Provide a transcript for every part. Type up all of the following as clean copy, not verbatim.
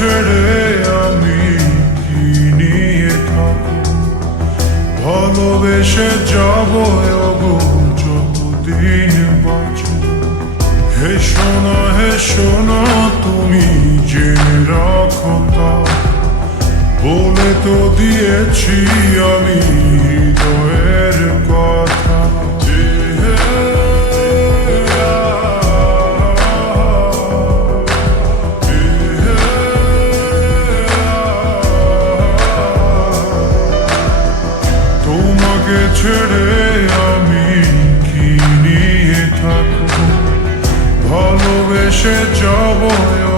ছেড়ে আমি কি নিয়ে থাকব, ভালোবেসে যাব ওগো যতদিন বাঁচব। হে সোনা তুমি জেনে রাখো তা, বলে তো দিয়েছি আমি হৃদয়ের কথা। তোমাকে ছেড়ে আমি কি নিয়ে থাকব, ভালোবেসে যাব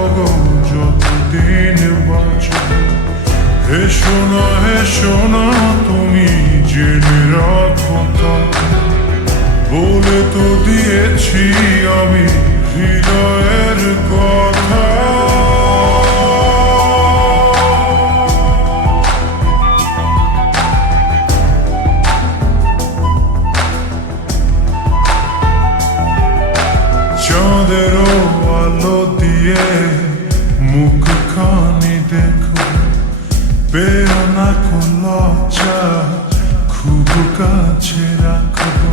ওগো যতদিন বাঁচব। হে সোনা তুমি জেনে রাখো তা, বলে তো দিয়েছি আমি হৃদয়ের কথা। চাঁদেরও আলো দিয়ে মুখখানি দেখো, পেও না কোন লজ্জা, খুব কাছে রাখবো।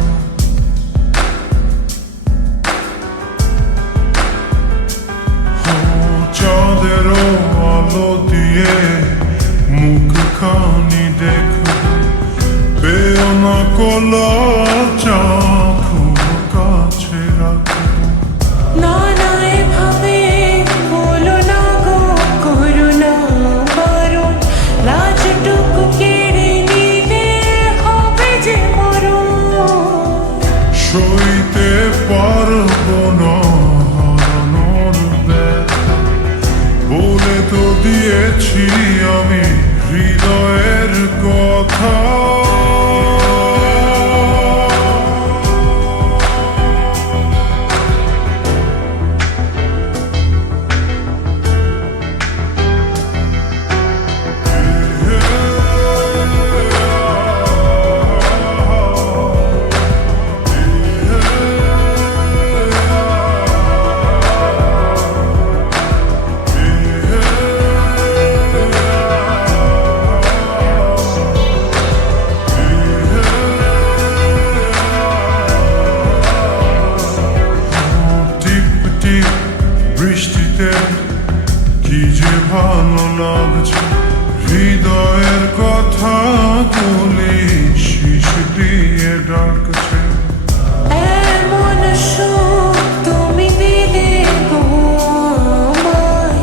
চাঁদেরও আলো দিয়ে মুখখানি দেখো, পেও না কোন লজ্জা, খুব কাছে রাখবো। সইতে পারবো না হারানোর ব্যথা, বলে তো দিয়েছি আমি হৃদয়ের কথা। বৃষ্টিতে কি যে ভালো লাগছে, হৃদয়ের কথা বলি শিশ দিয়ে ডাকছে। এমন সুখ তুমি দিলে গো আমায়,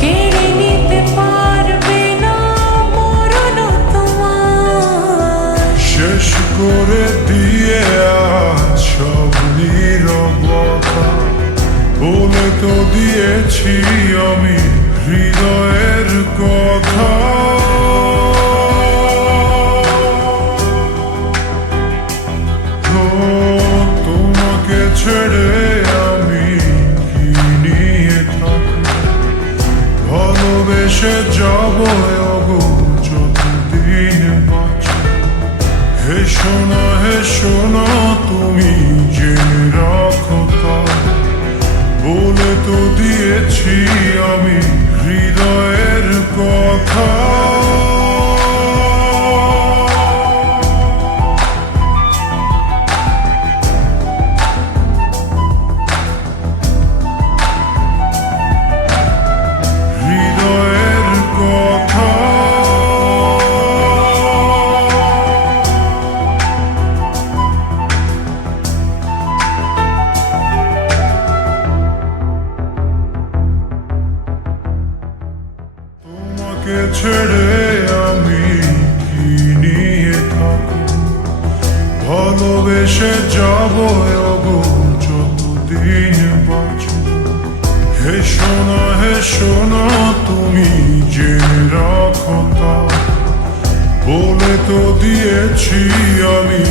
কেড়ে নিতে পারবে না মরণ তোমার। শেষ করে দিয়ে আজ সব নীরবতা, বলে তো দিয়েছি আমি হৃদয়ের কথা। তোমাকে ছেড়ে আমি কি নিয়ে থাকব, ভালোবেসে যাব ওগো যতদিন বাঁচব। হে সোনা তুমি জেনে রাখো তা, বলে তো দিয়েছি আমি হৃদয়ের কথা। হৃদয়ের কথা। তোমাকে ছেড়ে আমি কি নিয়ে থাকব, ভালোবেসে যাব ওগো যতদিন বাঁচব। হে সোনা তুমি জেনে রাখো তা, বলে তো দিয়েছি আমি